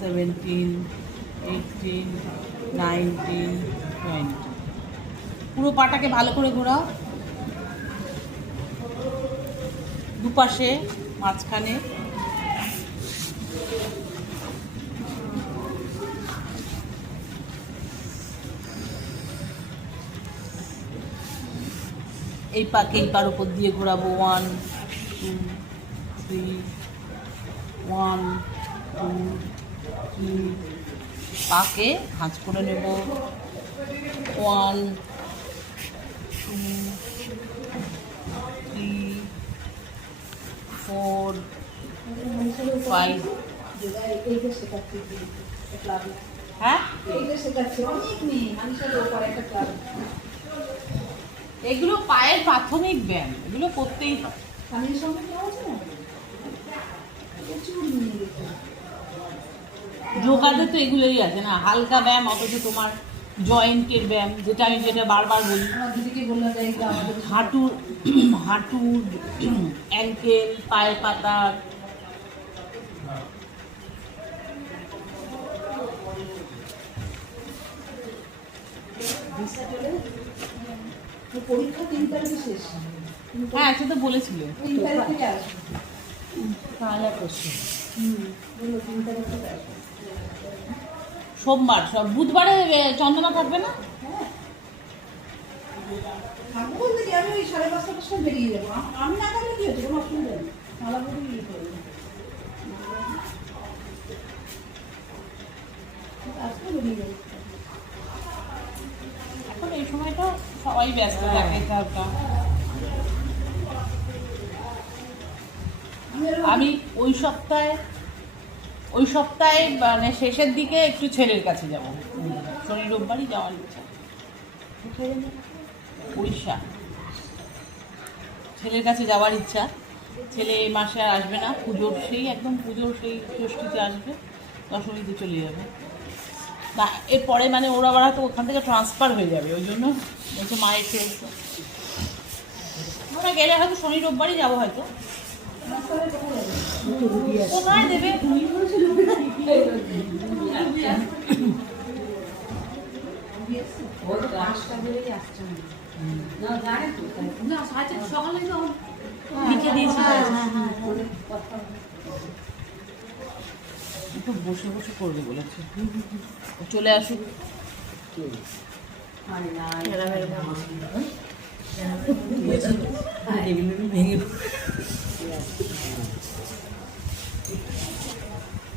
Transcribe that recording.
17, 18, 19, 20। পুরো পাটাকে ভালো করে ঘোরাও, দুপাশে, মাঝখানে। এই পাকে এই পার উপর দিয়ে ঘোরাবো। 1, 2, 3, 1, 2, 3। পাকে ভাঁজ করে নেব। 1, 2, 3, 4, 5। হ্যাঁ, এগুলো পায়ের প্রাথমিক ব্যায়াম, এগুলো করতেই হয়। যোগাতে তো এগুলোই আছে না, হালকা ব্যায়াম, অথচ তোমার জয়েন্টের ব্যায়াম, যেটা বারবার বলি। হাঁটুর অ্যাঙ্কেল, পায়ের পাতার। পরীক্ষা 3 তারিখে শেষ। হ্যাঁ, সেটা বলেছিলে। 3 তারিখ থেকে আসবে। সোমবার, সব বুধবারে চন্দনা থাকবে না? থাকবো বলতে কি, আমি ওই 5:30টার সময় বেরিয়ে যাবো। আমি না থাকলে কি হচ্ছে, কোনো অসুবিধা নেই। মালা বলে ইয়ে করবো, আজকে বেরিয়ে যাবো। এখন এই সময়টা সবাই ব্যস্ত থাকে। আমি ওই সপ্তাহে মানে শেষের দিকে একটু ছেলের কাছে যাব, শনি রোববারই যাওয়ার ইচ্ছা। উড়িষ্যা ছেলের কাছে যাওয়ার ইচ্ছা। ছেলে এই মাসে আর আসবে না, পুজোর সেই ষষ্ঠীতে আসবে, দশমীতে চলে যাবে। না, এরপরে মানে ওরা আবার হয়তো ওখান থেকে ট্রান্সফার হয়ে যাবে, ওই জন্য বলছে মায়ের খেয়েছে। আমরা গেলে হয়তো শনি রোববারই যাবো হয়তো। কোথায় দেবে? একটু বসে বসে করবে বলেছে, চলে আসুক। ভেঙে